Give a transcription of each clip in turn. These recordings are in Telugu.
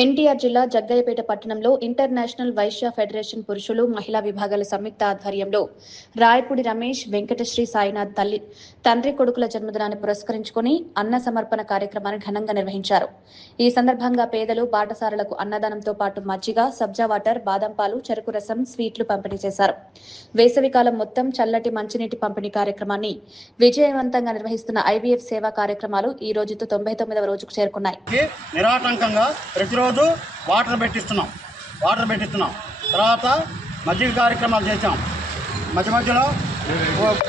ఎన్టీఆర్ జిల్లా జగ్గయ్యపేట పట్టణంలో ఇంటర్నేషనల్ వైశ్య ఫెడరేషన్ పురుషులు మహిళా విభాగాల సంయుక్త ఆధ్వర్యంలో రాయపూడి రమేష్ వెంకటశ్రీ సాయినాథ్ తండ్రి కొడుకుల జన్మదినాన్ని పురస్కరించుకుని అన్న సమర్పణ కార్యక్రమాన్ని ఘనంగా నిర్వహించారు. ఈ సందర్భంగా పేదలు బాటసారులకు అన్నదానంతో పాటు మజ్జిగ, సబ్జా వాటర్, బాదం పాలు, చెరుకు రసం, స్వీట్లు పంపిణీ చేశారు. వేసవికాలం మొత్తం చల్లటి మంచినీటి పంపిణీ కార్యక్రమాన్ని విజయవంతంగా నిర్వహిస్తున్న ఐవీఎఫ్ సేవా కార్యక్రమాలు ఈ రోజుతో 99వ రోజుకు చేరుకున్నాయి. రోజు వాటర్ పెట్టిస్తున్నాం. తర్వాత మజ్జిగ కార్యక్రమాలు చేసాం. మధ్యలో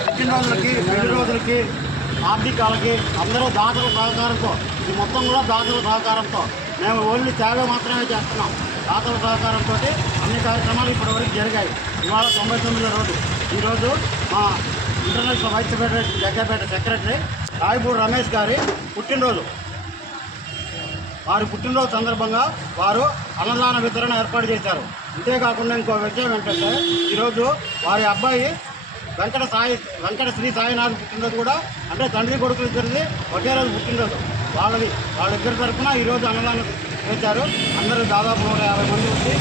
పుట్టినరోజులకి, పెళ్లి రోజులకి, ఆర్థికాలకి అందరూ దాతల సహకారంతో, ఈ మొత్తం కూడా దాతల సహకారంతో మేము ఓన్లీ సేవ మాత్రమే చేస్తున్నాం. దాతల సహకారంతో అన్ని కార్యక్రమాలు ఇప్పటివరకు జరిగాయి. ఇవాళ 99వ రోజు. ఈరోజు మా international Vaishya federation Jaggayyapeta secretary Rayapudi Ramesh గారి పుట్టినరోజు. వారి పుట్టినరోజు సందర్భంగా వారు అన్నదాన వితరణ ఏర్పాటు చేశారు. అంతేకాకుండా ఇంకో విషయం ఏంటంటే, ఈరోజు వారి అబ్బాయి వెంకట శ్రీ సాయినాథ్ పుట్టినరోజు కూడా, అంటే తండ్రి కొడుకులు ఇద్దరిది ఒకే రోజు పుట్టినరోజు. వాళ్ళిద్దరి తరఫున ఈరోజు అన్నదానం చేశారు. అందరూ దాదాపు 150 మంది వచ్చి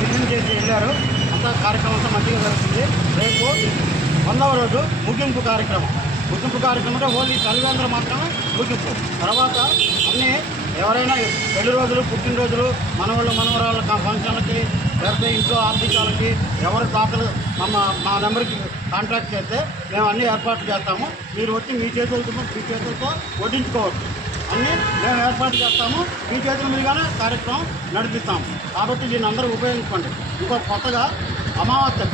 టిఫిన్ చేసి వెళ్ళారు. అంతా కార్యక్రమం అంతా మంచిగా జరుగుతుంది. రేపు 100వ రోజు ముగింపు కార్యక్రమంలో ఓన్లీ తల్లిదండ్రులు మాత్రమే ముగింపు. తర్వాత అన్నీ ఎవరైనా పెళ్లి రోజులు, పుట్టినరోజులు, మనవరాళ్ళ ఫంక్షన్లకి, లేకపోతే ఇంట్లో ఆర్థికాలకి ఎవరు దాతలు మా నెంబర్కి కాంటాక్ట్ చేస్తే మేము అన్నీ ఏర్పాట్లు చేస్తాము. మీరు వచ్చి మీ చేతులతో వడ్డించుకోవచ్చు. అన్నీ మేము ఏర్పాటు చేస్తాము. మీ చేతుల మీదుగానే కార్యక్రమం నడిపిస్తాము. కాబట్టి దీన్ని అందరూ ఉపయోగించుకోండి. ఇంకో కొత్తగా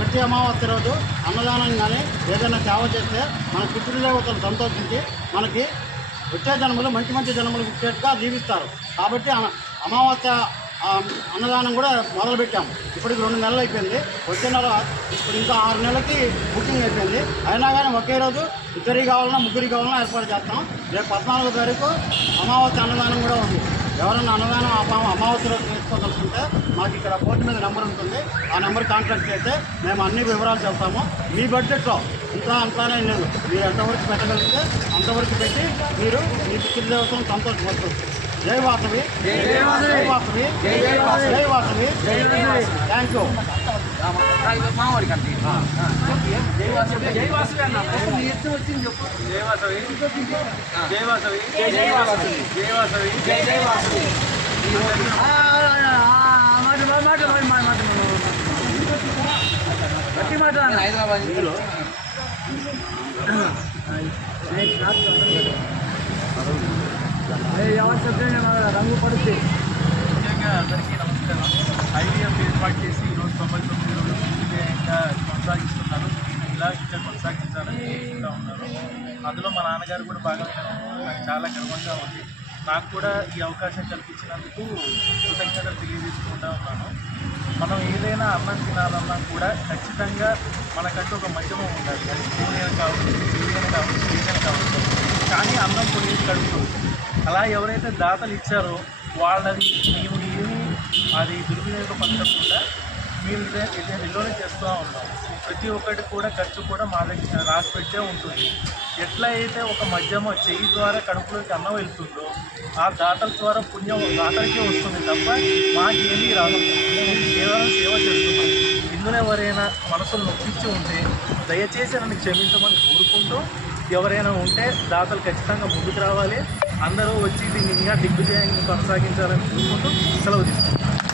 ప్రతి అమావాస్య రోజు అన్నదానం కానీ ఏదైనా సేవ చేస్తే మన పితృదేవతలు సంతోషించి మనకి వచ్చే జన్మలు మంచి జన్మలు వచ్చేట్టుగా జీవిస్తారు. కాబట్టి అమావాస్య అన్నదానం కూడా మొదలుపెట్టాము. ఇప్పటికి 2 నెలలు అయిపోయింది. వచ్చే నెల ఇప్పుడు ఇంకా 6 నెలలకి బుకింగ్ అయిపోయింది. అయినా కానీ ఒకే రోజు 2 కావాలన్నా 3 కావాలన్నా ఏర్పాటు చేస్తాం. రేపు 14వ తారీఖు అమావాస్య అన్నదానం కూడా ఉంది. ఎవరన్నా అన్నదానం అమావాస్య రోజు తీసుకోదలుచుకుంటే మాకు ఇక్కడ బోర్డు మీద నెంబర్ ఉంటుంది. ఆ నెంబర్ కాంటాక్ట్ చేస్తే మేము అన్ని వివరాలు చెప్తాము. మీ బడ్జెట్లో అంతానే లేదు. మీరు ఎంతవరకు పెట్టగలిగితే అంతవరకు పెట్టి మీరు మీ పితృదేవతను సంతోషపడుతుంది. జై వాసవి, జై వాసవి, జై వాసవి. Thank you. రంగు పడితే ముఖ్యంగా అందరికీ నమస్కారం. ఐవీఎఫ్ ఏర్పాటు చేసి ఈరోజు 99 రోజులు విజయంగా కొనసాగిస్తున్నారు. ఇలా ఇంకా కొనసాగించాలని కోరుకుంటూ ఉన్నారు. అందులో మా నాన్నగారు కూడా భాగంగా నాకు చాలా గర్వంగా ఉంది. నాకు కూడా ఈ అవకాశం కల్పించినందుకు కృతజ్ఞతలు తెలియజేసుకుంటూ ఉన్నాను. మనం ఏదైనా అన్నం తినాలన్నా కూడా ఖచ్చితంగా మనకంటూ ఒక మధ్యమం ఉండాలి. అది స్పూన్ కావచ్చు, బిర్యానీ కావచ్చు, ఏదైనా కావచ్చు. కానీ అన్నం కొన్ని కడుపు. అలా ఎవరైతే దాతలు ఇచ్చారో వాళ్ళది మేము ఏమీ అది దుర్వినియోగపరచకుండా మేము ఇల్లోనే చేస్తూ ఉన్నాం. ప్రతి ఒక్కటి కూడా ఖర్చు కూడా మా దగ్గర రాసి పెట్టే ఉంటుంది. ఎట్లా అయితే ఒక మధ్యమ చెయ్యి ద్వారా కడుపులోకి అన్నం వెళ్తుందో ఆ దాతల ద్వారా పుణ్యం దాతలకే వస్తుంది తప్ప మాకేమీ రాదు. మేము కేవలం సేవ చేస్తున్నాం. ఇందులో ఎవరైనా మనసులు నొప్పించి ఉంటే దయచేసి నన్ను క్షమించమని కోరుకుంటూ, ఎవరైనా ఉంటే దాతలు ఖచ్చితంగా ముందుకు రావాలి. అందరూ వచ్చి దీన్ని ఇంకా దిగ్విజయంగా కొనసాగించాలని కోరుకుంటూ సెలవు తీసుకుంటాం.